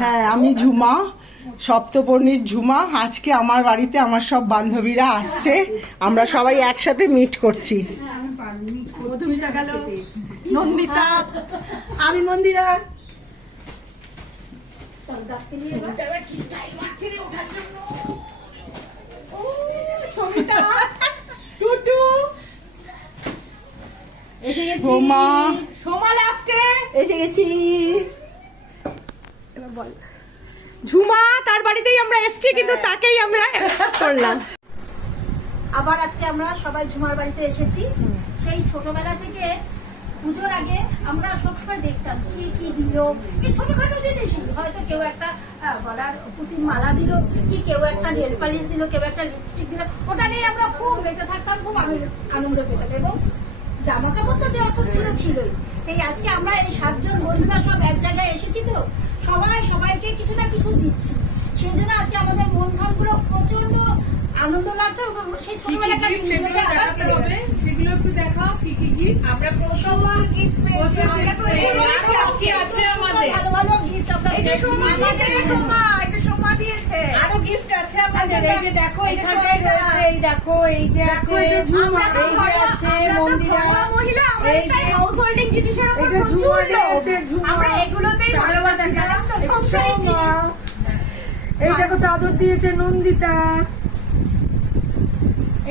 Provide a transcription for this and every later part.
হ্যাঁ, আমি ঝুমা, সপ্তপর্ণীর ঝুমা। আজকে আমার বাড়িতে আমার সব বান্ধবীরা আসছে, আমরা সবাই একসাথে মিট করছি। নন্দিতা, আমি মন্দিরা। এসে গেছি। সোমা লাস্টে এসে গেছি। এবার বল। ঝুমা তার বাড়িতেই আমরা এসছি, কিন্তু তাকেই আমরা করলাম। আবার আজকে আমরা সবাই ঝুমার বাড়িতে এসেছি। সেই ছোটবেলা থেকে পুজোর আগে আমরা সবসময় দেখতাম কি কি দিল, এই ছোটখাটো জিনিসই, হয়তো কেউ একটা গলার পুঁতির মালা দিল, কি কেউ একটা নেল পালিশ দিল, কেউ একটা লিপস্টিক দিল, ওটা নিয়ে আমরা খুব মেতে থাকতাম, খুব আনন্দ পেতাম। এবং জামা কাপড় তো যে অর্থ ছিলই। এই আজকে আমরা এই 7 জন বন্ধুরা সব এক জায়গায় এসেছি, তো সবাই সবাইকে কিছু না কিছু দিচ্ছি। সেই জন্য আজকে আমাদের মন প্রাণগুলো প্রচন্ড আনন্দ লাগছে। সেই ছোটবেলাকার সেগুলো একটু দেখাও, কি কি গিফট আমরা প্রচুর গিফট পেয়েছি। কি আছে আমাদের? ভালো ভালো গিফট আমরা পেয়েছি। সোমা দিয়েছে। আরো গিফট আছে আমাদের। এই যে দেখো এখানে রয়েছে, এই দেখো এই যে আছে, এই যে আছে মন্দিরা, এই যে হাউস হোল্ডিং জিনিসের উপর ঝুমা দিয়েছে, ঝুমা। আমরা এগুলোতেই ভালোবাসা জানাম তো। এই দেখো চাদর দিয়েছে নন্দিতা।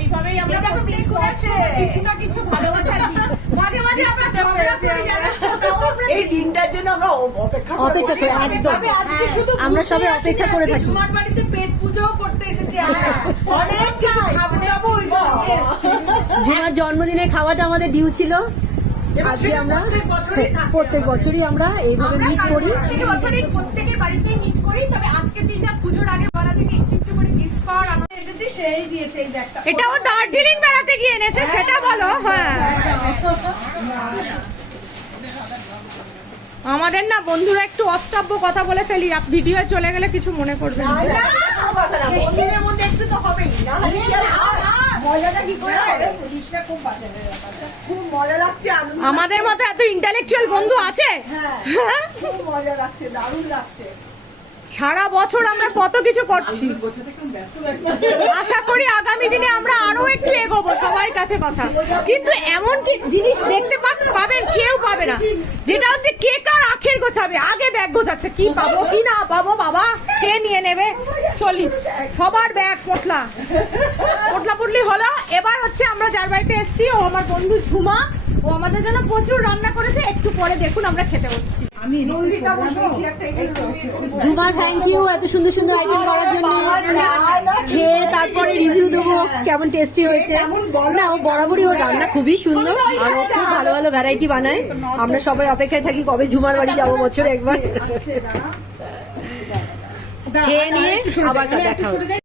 এইভাবেই আমরা তো বিস্কুট আছে, কিছু না কিছু ভালোবাসা দিই। মাঝে মাঝে আমরা ঝগড়া করি, এই দিনটার জন্য আমরা অপেক্ষা করি। একদম আজকে শুধু আমরা সবাই অপেক্ষা করে থাকি। ঝুমার বাড়িতে পেট পূজাও করতে এসেছি। অনেক কিছু খাবো দাবো, ওই জন্য এসেছি। ঝুমার জন্মদিনে খাওয়াটা আমাদের ডিউ ছিল। আজকে আমরা প্রত্যেক বছরই আমরা এইভাবে মিট করি। প্রত্যেকের বাড়িতেই মিট করি, তবে আজকের দিনটা পুজোর আগে বেলা থেকে একটু করে গিফট পাওয়ার আমাদের এসেছি। সেই দিয়েছে এই ব্যাগটা। এটাও দার্জিলিং বেড়াতে গিয়ে এনেছে, সেটা বলো। হ্যাঁ, আমাদের না বন্ধুরা একটু অশ্রাব্য কথা বলে ফেলি, ভিডিও চলে গেলে কিছু মনে করবে না। বন্ধুদের মধ্যে একটু তো হবেই, মজাটা কি করে হবে? খুব মজা লাগছে। আমাদের মতো এত ইন্টেলেকচুয়াল বন্ধু আছে? হ্যাঁ, খুব মজা লাগছে, দারুণ লাগছে। সারা বছর আমরা কত কিছু করছি। আশা করি আগামী দিনে আমরা আরো একটু এগোবো সবার কাছে কথা। কিন্তু এমন কি জিনিস দেখতে পাবেন, কেউ পাবে না, যেটা হচ্ছে কে কার আখের গোছাবে। আগে ব্যাগ গোছাচ্ছে, কি পাবো কি না পাবো, বাবা কে নিয়ে নেবে, চলি সবার ব্যাগ পোটলা পুটলি হলো। এবার হচ্ছে আমরা যার বাড়িতে এসছি, ও আমার বন্ধু ঝুমা, ও আমাদের জন্য প্রচুর রান্না করেছে। একটু পরে দেখুন আমরা খেতে বসছি। ঝুমা থ্যাংক ইউ এত সুন্দর সুন্দর আইটেম করার জন্য। খেয়ে তারপরে রিভিউ দেবো কেমন টেস্টি হয়েছে। না, ও বরাবরই ওর রান্না খুবই সুন্দর, আর ও খুব ভালো ভালো ভ্যারাইটি বানায়। আমরা সবাই অপেক্ষায় থাকি কবে ঝুমার বাড়ি যাবো বছরে একবার। খেয়ে নিয়ে আবার দেখা হচ্ছে।